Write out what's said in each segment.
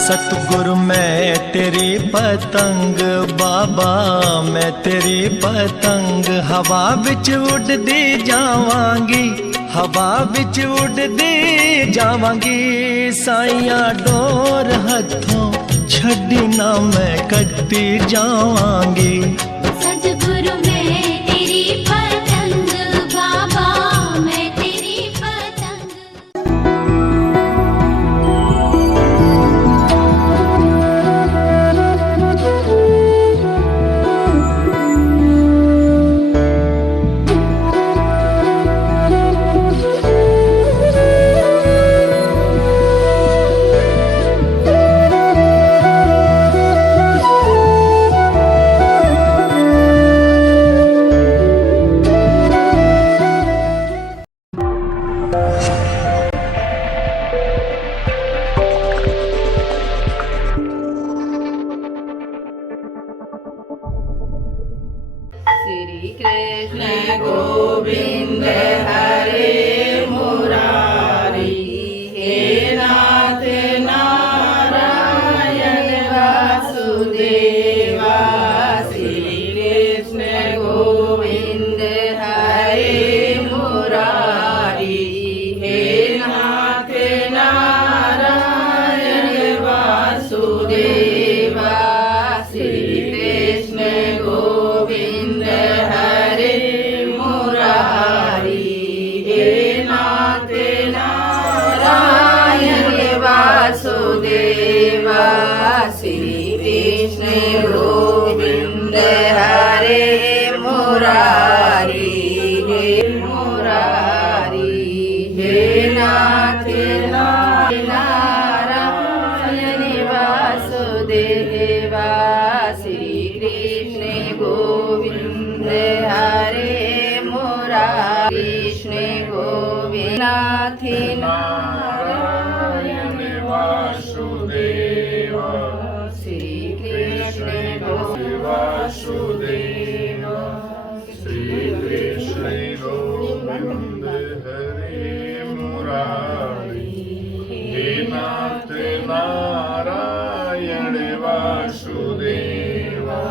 सतगुरु मैं तेरी पतंग बाबा, मैं तेरी पतंग हवा विच उड़दी जावांगी, हवा विच उड़दी जावांगी। साइया डोर हथों छड़ी ना मैं कटती जावांगी। सतगुरु मैं तेरी पतंग बाबा, मैं तेरी पतंग। श्री कृष्ण गोविंद हरे मुरारी, हे नाथ नारायण वासुदेवा। श्री कृष्ण गोविंद हरे मुरारी, हे नाथ नारायण वासुदेवा। श्री कृष्ण गोविंद हरे मुरारी, हे नाथ नारायण वासुदेवा। श्री कृष्ण गोविंद हरे मुरारी, हे मुरारी, हे नाथ नारायण वासुदेवा। श्री कृष्ण गोविंद हरे मुरारी, कृष्ण गोविंद नाथ नारायण वासुदेवा। श्री कृष्ण वासुदेवा। श्री कृष्ण गोविंद हरे मुरारी, हे नाथ नारायण वासुदेवा।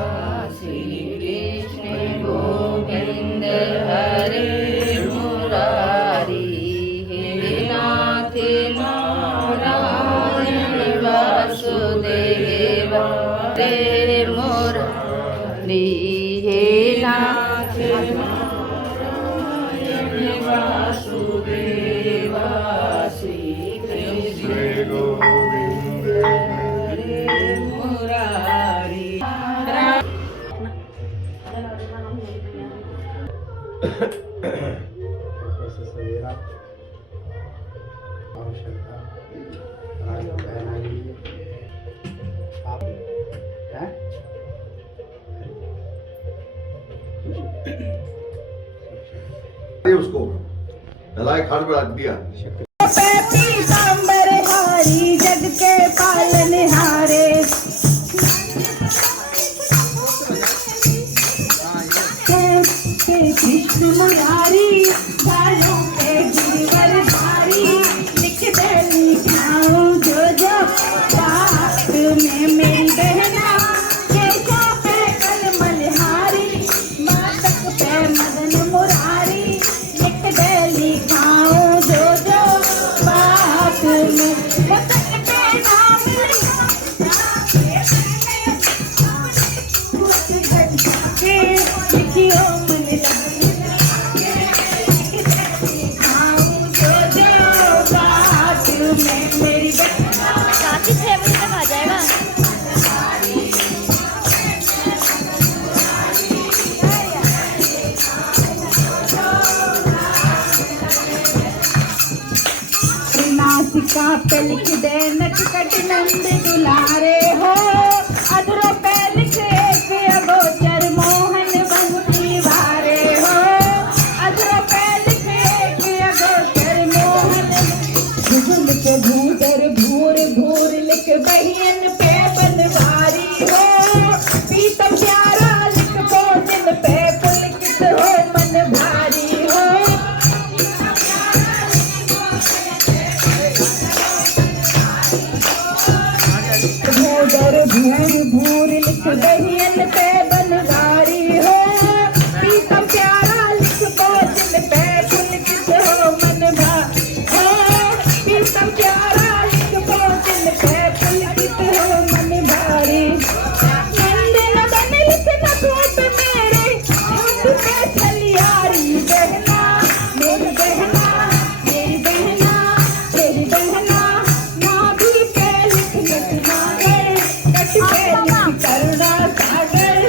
श्री कृष्ण गोविंद हरे मुरारी, हे नाथ नारायण वासुदेवा। हे मुरारी, हे नाथ नारायण वासुदेवा। श्री कृष्ण गोविंद हरे मुरारी। सवेरा आवश्यकता आप हैं उसको नलायक हाथ पर रख दिया। पीताम्बर हारी जग के पालनहारे, कृष्ण मुरारी बालों के गिरवरधारी। लिख दे लिखाऊं जो जो बात में मेरी बहना, केशों पे कलमलहारी, मातक पे मदन मुरारी। लिख दे लिखाऊं जो जो बात में वतन पे नाम लिखियो मन मेरी रात 6 बजे तक आ जाएगा। नासिका पे लिख दे नटखट नंद दुलारे हो, अधरों पे लिख एक अगोचर मोहन बंसी वारे हो। अधरों पे लिख एक अगोचर मोहन, भूल के भूदर भूर भूर लिख बहियन पे बनवारी हो। पीतम प्यारा लिख भोजन पे पुलकित हो मन भारी हो। बहियन पे बनवारी हो पीतम प्यारा लिख बोझन पे पुलकित हो मन भा हो पीतम प्यारा लिख बोझन पे पुलकित हो मन भारी नंदन बन लिख नखोट मेरे होठ पे छलियारी बहना मेरी बहना मेरी बहना तेरी बहना नाभि पे लिख नटनागर कट पे लिख करुणा सागर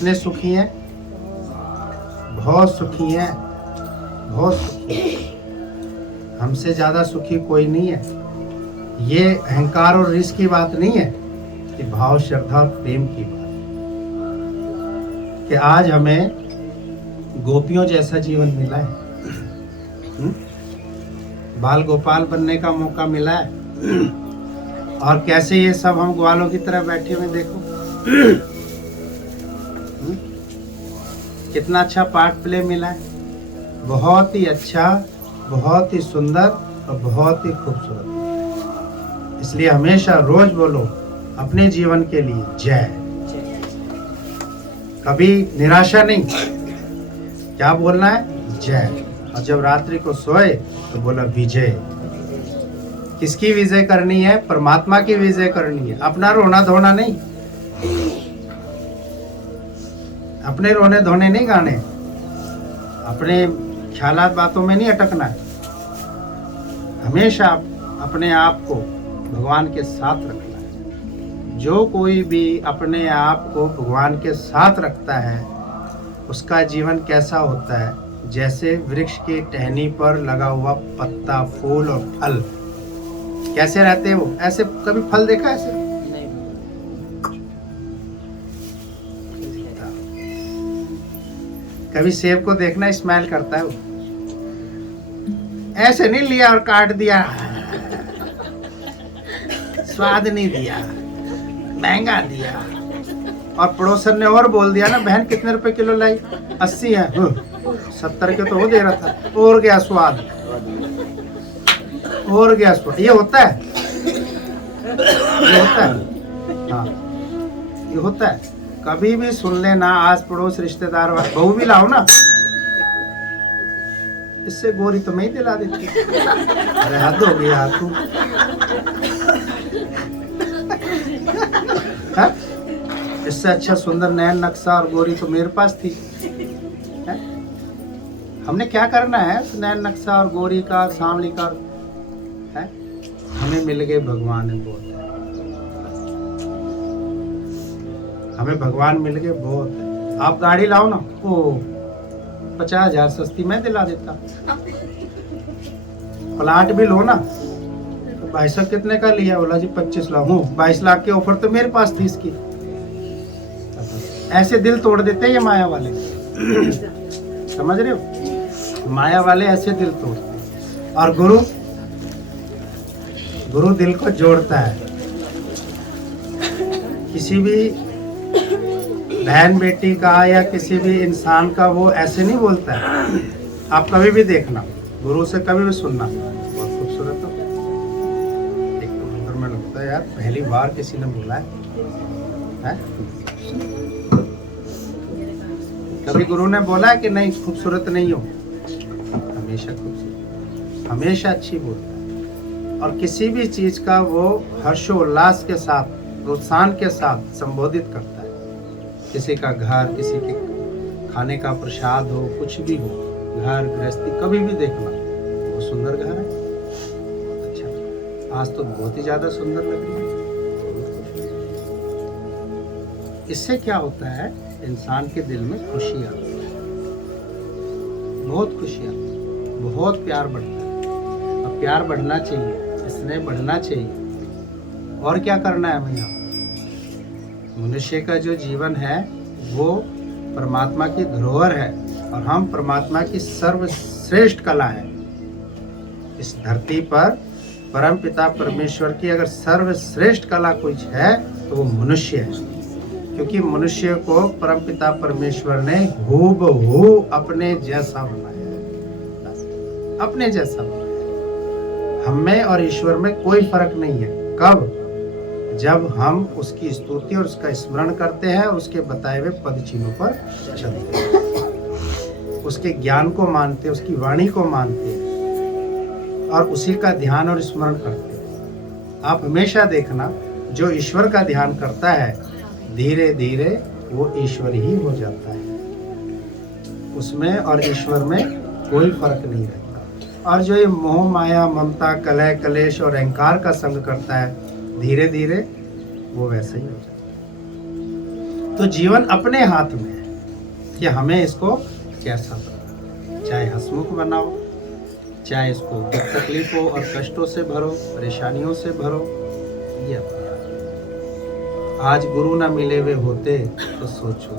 कितने सुखी हैं? बहुत सुखी हैं, बहुत सुखी हैं। हमसे ज़्यादा सुखी कोई नहीं है। ये अहंकार और रिस की बात नहीं है, कि भाव, श्रद्धा और प्रेम की बात, कि आज हमें गोपियों जैसा जीवन मिला है। बाल गोपाल बनने का मौका मिला है। और कैसे ये सब हम ग्वालों की तरह बैठे हुए देखो। कितना अच्छा पार्ट प्ले मिला है, बहुत ही अच्छा, बहुत ही सुंदर और बहुत ही खूबसूरत। इसलिए हमेशा रोज बोलो अपने जीवन के लिए जय, कभी निराशा नहीं। क्या बोलना है? जय। और जब रात्रि को सोए तो बोला विजय। किसकी विजय करनी है? परमात्मा की विजय करनी है। अपना रोना धोना नहीं, अपने रोने धोने नहीं गाने, अपने ख्यालात बातों में नहीं अटकना है। हमेशा अपने आप को भगवान के साथ रखना है। जो कोई भी अपने आप को भगवान के साथ रखता है उसका जीवन कैसा होता है? जैसे वृक्ष की टहनी पर लगा हुआ पत्ता, फूल और फल। कैसे रहते हैं वो? ऐसे कभी फल देखा ऐसे? कभी सेब को देखना स्माइल करता है वो, ऐसे नहीं लिया और काट दिया, स्वाद नहीं दिया, महंगा दिया। और पड़ोसन ने और बोल दिया ना, बहन कितने रुपए किलो लाई? 80 है, 70 के तो वो दे रहा था। और गया स्वाद, और गया स्वाद। ये होता है, ये होता है। हाँ, ये होता है। कभी भी सुन लेना, आस पड़ोस रिश्तेदार, बहू भी लाओ ना, इससे गोरी तो मैं ही दिला देती। अरे हद हो गया तू। इससे अच्छा सुंदर नयन नक्शा और गोरी तो मेरे पास थी। है? हमने क्या करना है नयन नक्शा और गोरी का, सांवली का? है? हमें मिल गए भगवान है बहुत। हमें भगवान मिल गए बहुत है। आप गाड़ी लाओ ना, ओ 50,000 सस्ती मैं दिला देता। प्लाट भी लो ना, तो भाई साहब कितने का लिया? बोला जी 25 लाख। हूँ 22 लाख की ऑफर तो मेरे पास थी इसकी। ऐसे दिल तोड़ देते हैं ये माया वाले। समझ रहे हो? माया वाले ऐसे दिल तोड़ते। और गुरु दिल को जोड़ता है। किसी भी बहन बेटी का या किसी भी इंसान का वो ऐसे नहीं बोलता है। आप कभी भी देखना, गुरु से कभी भी सुनना, बहुत खूबसूरत हो। एक तो अंदर में लगता है यार पहली बार किसी ने बोला है? कभी गुरु ने बोला है कि नहीं खूबसूरत नहीं हो? हमेशा खूबसूरत, हमेशा अच्छी बोलता है। और किसी भी चीज का वो हर्षोल्लास के साथ, प्रोत्साहन के साथ संबोधित करता है। किसी का घर, किसी के खाने का प्रसाद हो, कुछ भी हो, घर गृहस्थी, कभी भी देखना बहुत सुंदर घर है। अच्छा, आज तो बहुत ही ज्यादा सुंदर लग रही है। इससे क्या होता है? इंसान के दिल में खुशी आती है, बहुत खुशी आती है, बहुत प्यार बढ़ता है। अब प्यार बढ़ना चाहिए, स्नेह बढ़ना चाहिए। और क्या करना है भैया? मनुष्य का जो जीवन है वो परमात्मा की धरोहर है और हम परमात्मा की सर्वश्रेष्ठ कला है। इस धरती पर परम पिता परमेश्वर की अगर सर्वश्रेष्ठ कला कुछ है तो वो मनुष्य है। क्योंकि मनुष्य को परम पिता परमेश्वर ने हूबहू अपने जैसा बनाया है, अपने जैसा बनाया। हम में और ईश्वर में कोई फर्क नहीं है। कब? जब हम उसकी स्तुति और उसका स्मरण करते हैं और उसके बताए हुए पद चिन्हों पर चलते हैं, उसके ज्ञान को मानते हैं, उसकी वाणी को मानते हैं और उसी का ध्यान और स्मरण करते हैं। आप हमेशा देखना, जो ईश्वर का ध्यान करता है धीरे धीरे वो ईश्वर ही हो जाता है। उसमें और ईश्वर में कोई फर्क नहीं रहता। और जो ये मोह माया ममता कलह कलेश और अहंकार का संग करता है, धीरे धीरे वो वैसे ही हो जाता है। तो जीवन अपने हाथ में है कि हमें इसको कैसा बनाना। चाहे हंसमुख बनाओ, चाहे इसको दुख तकलीफों और कष्टों से भरो, परेशानियों से भरो, ये अपने हाथ में। आज गुरु ना मिले हुए होते तो सोचो,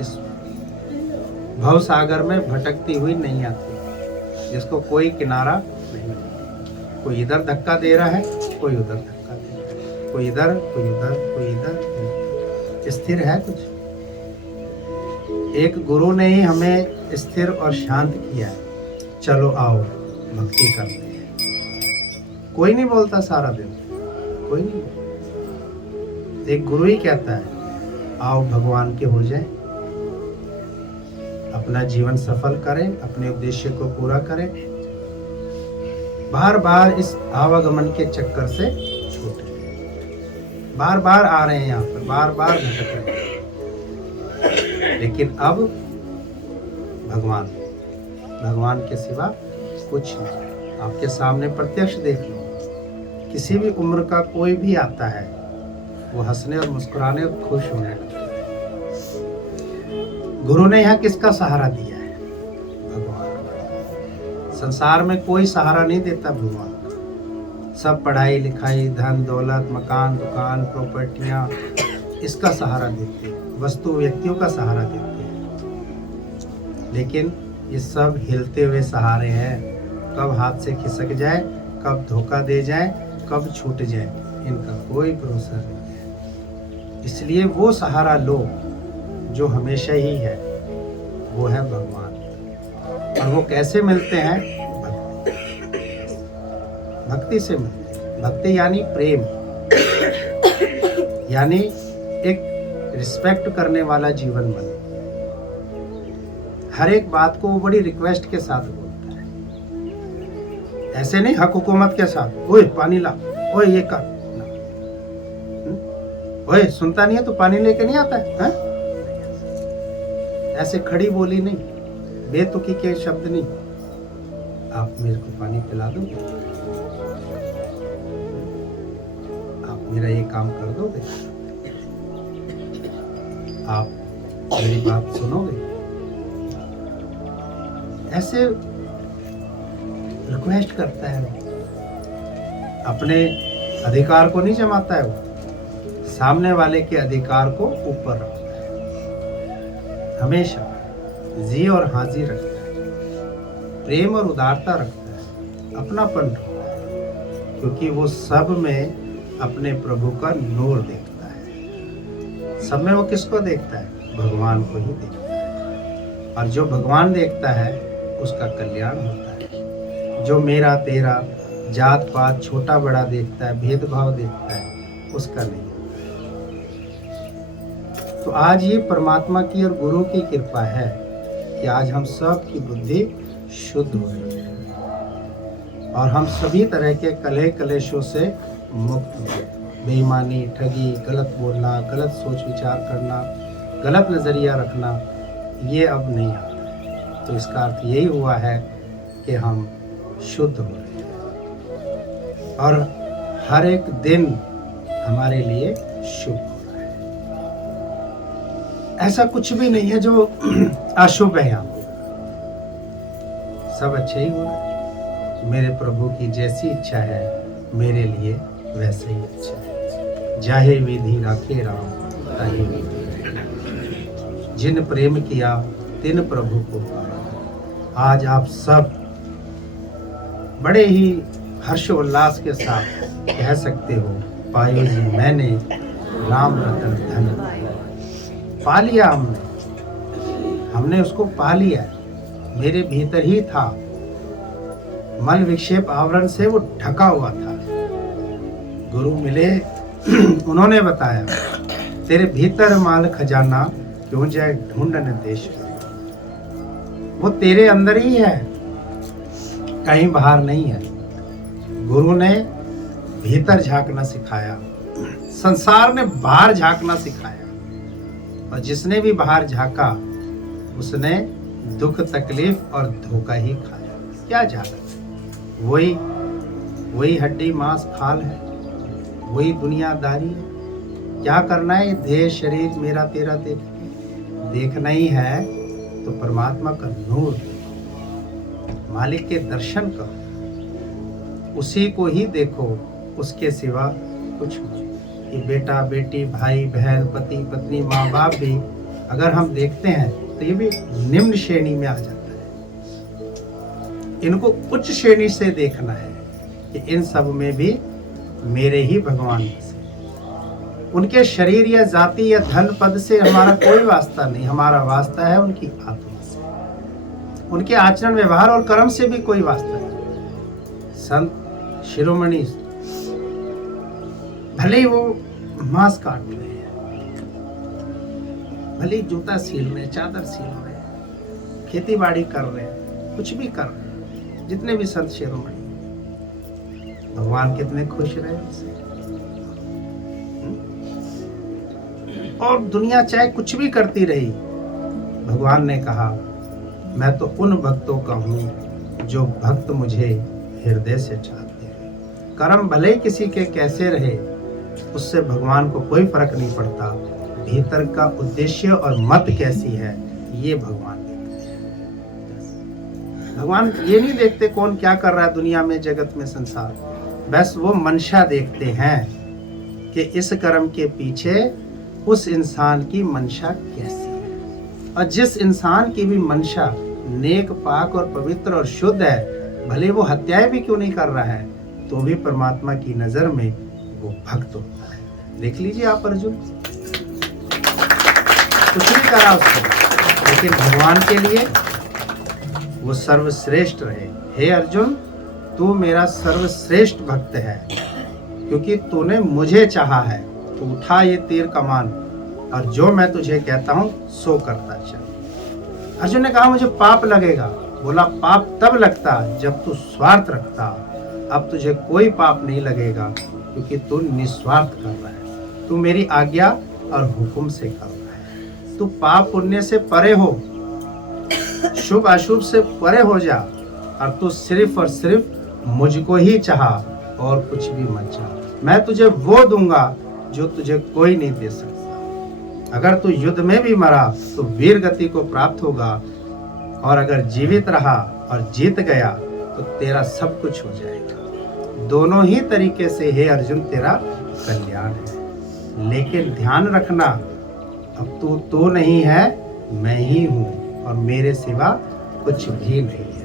इस भव सागर में भटकती हुई नहीं आती, जिसको कोई किनारा नहीं। कोई इधर धक्का दे रहा है, कोई उधर धक्का दे रहा है, कोई इधर, कोई उधर, कोई इधर। स्थिर है कुछ? एक गुरु ने ही हमें स्थिर और शांत किया है। चलो आओ भक्ति करते हैं। कोई नहीं बोलता सारा दिन, कोई नहीं बोलता। एक गुरु ही कहता है आओ भगवान के हो जाए, अपना जीवन सफल करें, अपने उद्देश्य को पूरा करें। बार बार इस आवागमन के चक्कर से छूटे। बार बार आ रहे हैं यहाँ पर, बार बार भटक रहे हैं, लेकिन अब भगवान के सिवा कुछ नहीं। आपके सामने प्रत्यक्ष देख लो, किसी भी उम्र का कोई भी आता है, वो हंसने और मुस्कुराने और खुश होने लगता है। गुरु ने यहाँ किसका सहारा दिया है? भगवान। संसार में कोई सहारा नहीं देता भगवान। सब पढ़ाई लिखाई, धन दौलत, मकान दुकान, प्रॉपर्टियां, इसका सहारा देते हैं, वस्तु व्यक्तियों का सहारा देते हैं। लेकिन ये सब हिलते हुए सहारे हैं, कब हाथ से खिसक जाए, कब धोखा दे जाए, कब छूट जाए, इनका कोई भरोसा नहीं है। इसलिए वो सहारा लो जो हमेशा ही है, वो है भगवान। और वो कैसे मिलते हैं? भक्ति से मिलते हैं। भक्ति यानी प्रेम, यानी एक रिस्पेक्ट करने वाला जीवन बने। हर एक बात को वो बड़ी रिक्वेस्ट के साथ बोलता है, ऐसे नहीं हक हुकूमत के साथ, ओए पानी ला, ओए ये कर, ओए सुनता नहीं है तो पानी लेके नहीं आता है? ऐसे खड़ी बोली नहीं, बेतुकी के शब्द नहीं। आप मेरे को पानी पिला दोगे, आप मेरा ये काम कर दोगे, आप मेरी बात सुनोगे, ऐसे रिक्वेस्ट करता है वो। अपने अधिकार को नहीं जमाता है वो, सामने वाले के अधिकार को ऊपर रखता है। हमेशा जी और हाजिर रखता है, प्रेम और उदारता रखता है, अपनापन रखता है, क्योंकि वो सब में अपने प्रभु का नूर देखता है। सब में वो किसको देखता है? भगवान को ही देखता है। और जो भगवान देखता है उसका कल्याण होता है। जो मेरा तेरा जात पात छोटा बड़ा देखता है, भेदभाव देखता है, उसका नहीं। तो आज ये परमात्मा की और गुरु की कृपा है कि आज हम सब की बुद्धि शुद्ध हो रही है और हम सभी तरह के कलह कलेशों से मुक्त हो गए। बेईमानी, ठगी, गलत बोलना, गलत सोच विचार करना, गलत नजरिया रखना, ये अब नहीं आता है। तो इसका अर्थ यही हुआ है कि हम शुद्ध हो रहे हैं और हर एक दिन हमारे लिए शुभ हो रहा है। ऐसा कुछ भी नहीं है जो अशुभ है। यहाँ सब अच्छा ही हो रहा है। मेरे प्रभु की जैसी इच्छा है मेरे लिए वैसे ही अच्छा है। जाहे विधि राखे राम ताहि विधि। जिन प्रेम किया तिन प्रभु को पाया। आज आप सब बड़े ही हर्ष उल्लास के साथ कह सकते हो, पायो जी मैंने राम रतन धन पा लिया। हमने उसको पा लिया। मेरे भीतर ही था, मल विक्षेप आवरण से वो ढका हुआ था। गुरु मिले, उन्होंने बताया तेरे भीतर माल खजाना क्यों जाए ढूंढने देश में। वो तेरे अंदर ही है, कहीं बाहर नहीं है। गुरु ने भीतर झांकना सिखाया, संसार ने बाहर झांकना सिखाया। और जिसने भी बाहर झांका उसने दुख तकलीफ और धोखा ही खाया। क्या झांका? वही हड्डी मांस खाल है, वही दुनियादारी है क्या करना है? ये देह शरीर मेरा तेरा देखना ही है तो परमात्मा का नूर, मालिक के दर्शन करो, उसी को ही देखो, उसके सिवा कुछ नहीं। ये बेटा बेटी भाई बहन पति पत्नी माँ बाप भी अगर हम देखते हैं तो ये भी निम्न श्रेणी में आ जाता है। इनको उच्च श्रेणी से देखना है कि इन सब में भी मेरे ही भगवान बसे। उनके शरीर या जाति या धन पद से हमारा कोई वास्ता नहीं, हमारा वास्ता है उनकी आत्मा से। उनके आचरण व्यवहार और कर्म से भी कोई वास्ता नहीं। संत शिरोमणि भले ही वो मांस काट रहे हैं, भले ही जूता सील रहे, चादर सील रहे, खेती बाड़ी कर रहे हैं, कुछ भी कर रहे हैं, जितने भी संत शिरोमणि, भगवान कितने खुश रहे उनसे। और दुनिया चाहे कुछ भी करती रही, भगवान ने कहा मैं तो उन भक्तों का हूं जो भक्त मुझे हृदय से चाहते हैं। कर्म भले ही किसी के कैसे रहे, उससे भगवान को कोई फर्क नहीं पड़ता। भीतर का उद्देश्य और मत कैसी है, ये भगवान देखते हैं। भगवान ये नहीं देखते कौन क्या कर रहा है दुनिया में, जगत में, संसार, बस वो मंशा देखते हैं कि इस कर्म के पीछे उस इंसान की मंशा कैसी है। और जिस इंसान की भी मंशा नेक पाक और पवित्र और शुद्ध है, भले वो हत्याएं भी क्यों नहीं कर रहा है, तो भी परमात्मा की नजर में वो भक्त होता है। देख लीजिए आप अर्जुन, कुछ नहीं करा उसने, लेकिन भगवान के लिए वो सर्वश्रेष्ठ रहे। हे अर्जुन, तू मेरा सर्वश्रेष्ठ भक्त है, क्योंकि तूने मुझे चाहा है। तो उठा ये तीर कमान और जो मैं तुझे कहता हूं सो करता चल। अर्जुन ने कहा मुझे पाप लगेगा। बोला पाप तब लगता जब तू स्वार्थ रखता, अब तुझे कोई पाप नहीं लगेगा, क्योंकि तू निस्वार्थ कर रहा है, तू मेरी आज्ञा और हुक्म से कर रहा है। तू पाप पुण्य से परे हो, शुभ अशुभ से परे हो जा, और तू सिर्फ और सिर्फ मुझको ही चाहा और कुछ भी मत चाह। मैं तुझे वो दूंगा जो तुझे कोई नहीं दे सकता। अगर तू युद्ध में भी मरा तो वीर गति को प्राप्त होगा, और अगर जीवित रहा और जीत गया तो तेरा सब कुछ हो जाएगा। दोनों ही तरीके से हे अर्जुन तेरा कल्याण है। लेकिन ध्यान रखना, अब तू नहीं है, मैं ही हूँ, और मेरे सिवा कुछ भी नहीं है।